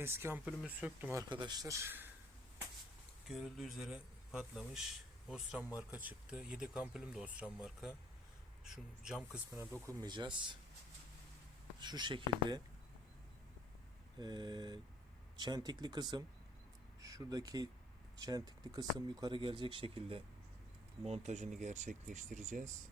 Eski ampulümü söktüm arkadaşlar. Görüldüğü üzere patlamış. Osram marka çıktı. Yedek ampulüm de Osram marka. Şu cam kısmına dokunmayacağız. Şu şekilde eee çentikli kısım şuradaki çentikli kısım yukarı gelecek şekilde montajını gerçekleştireceğiz.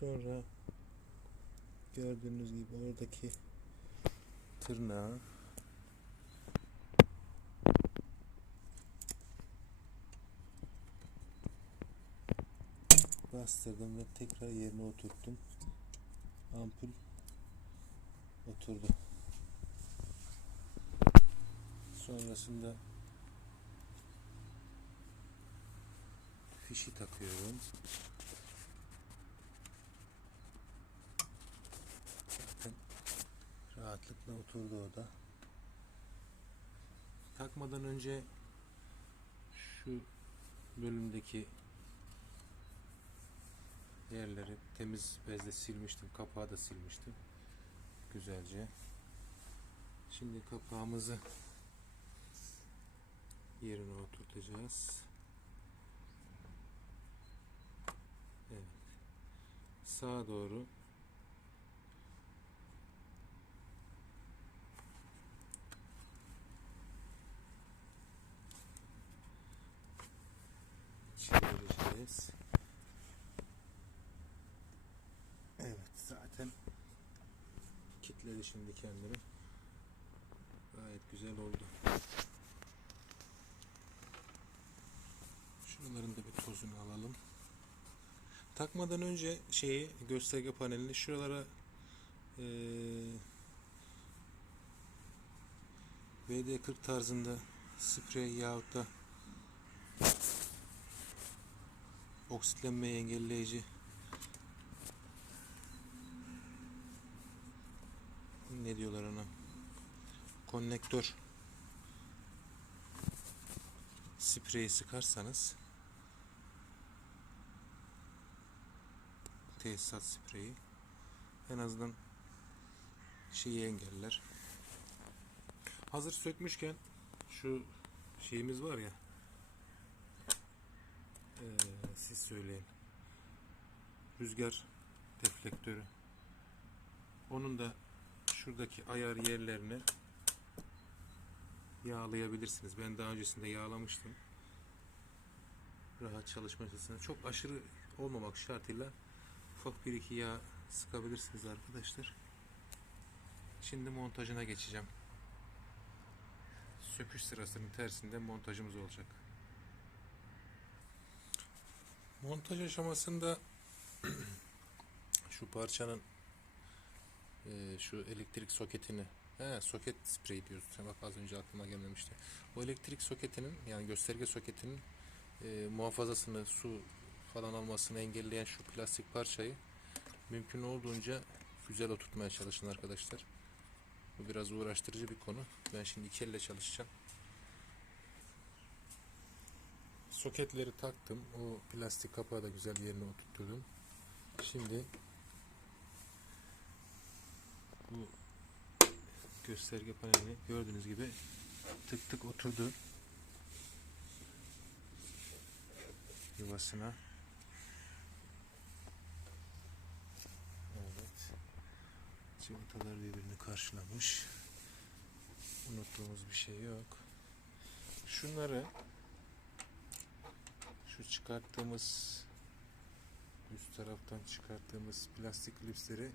Sonra gördüğünüz gibi oradaki tırnağı bastırdım ve tekrar yerine oturttum. Ampul oturdu. Sonrasında fişi takıyorum. Zaten rahatlıkla oturdu o da. Takmadan önce şu bölümdeki yerleri temiz bezle silmiştim. Kapağı da silmiştim. Güzelce. Şimdi kapağımızı yerine oturtacağız. Evet. Sağa doğru çevireceğiz. Evet zaten kitledi şimdi kendini. Gayet güzel oldu. Şuraların da bir tozunu alalım. Takmadan önce şeyi gösterge panelini şuralara eee VD40 tarzında sprey yahut da oksitlenmeyi engelleyici. Ne diyorlar ona? Konnektör spreyi sıkarsanız tesisat spreyi en azından şeyi engeller. Hazır sökmüşken şu şeyimiz var ya siz söyleyin rüzgar deflektörü onun da şuradaki ayar yerlerini yağlayabilirsiniz. Ben daha öncesinde yağlamıştım. Rahat çalışma açısından. Çok aşırı olmamak şartıyla ufak bir iki yağ sıkabilirsiniz arkadaşlar. Şimdi montajına geçeceğim. Söküş sırasının tersinde montajımız olacak. Montaj aşamasında şu parçanın ee, şu elektrik soketini he, soket spreyi diyoruz. Bak az önce aklıma gelmemişti. O elektrik soketinin yani gösterge soketinin e, muhafazasını su falan almasını engelleyen şu plastik parçayı mümkün olduğunca güzel oturtmaya çalışın arkadaşlar. Bu biraz uğraştırıcı bir konu. Ben şimdi iki elle çalışacağım. Soketleri taktım. O plastik kapağı da güzel yerine oturtturdum. Şimdi bu gösterge paneli gördüğünüz gibi tık tık oturdu yuvasına. Evet. Cıvatalar birbirini karşılamış. Unuttuğumuz bir şey yok. Şunları şu çıkarttığımız üst taraftan çıkarttığımız plastik klipsleri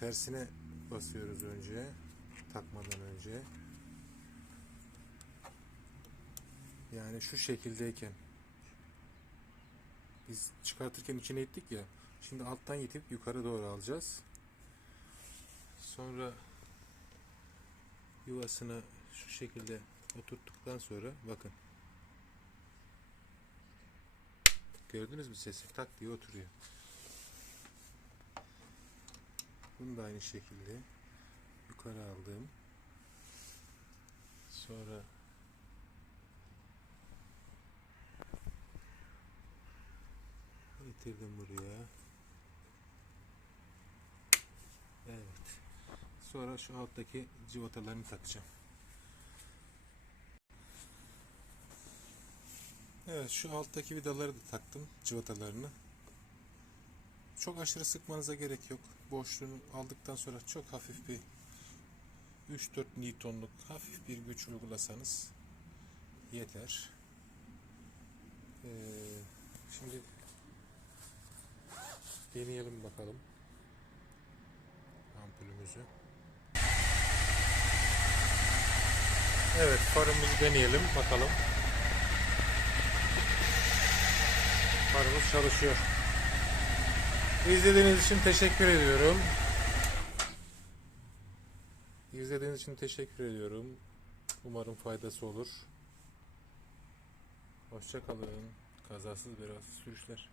tersine basıyoruz önce takmadan önce. Yani şu şekildeyken. Biz çıkartırken içine ittik ya şimdi alttan itip yukarı doğru alacağız. Sonra yuvasını şu şekilde oturttuktan sonra bakın gördünüz mü sesi tak diye oturuyor Bunu da aynı şekilde yukarı aldım. Sonra getirdim buraya. Evet. Sonra şu alttaki civatalarını takacağım. Evet şu alttaki vidaları da taktım civatalarını. Çok aşırı sıkmanıza gerek yok. Boşluğunu aldıktan sonra çok hafif bir 3-4 Newton'luk hafif bir güç uygulasanız yeter. Ee, şimdi deneyelim bakalım ampulümüzü. Evet farımızı deneyelim bakalım. Farımız çalışıyor. İzlediğiniz için teşekkür ediyorum. İzlediğiniz için teşekkür ediyorum. Umarım faydası olur. Hoşça kalın. Kazasız belasız sürüşler.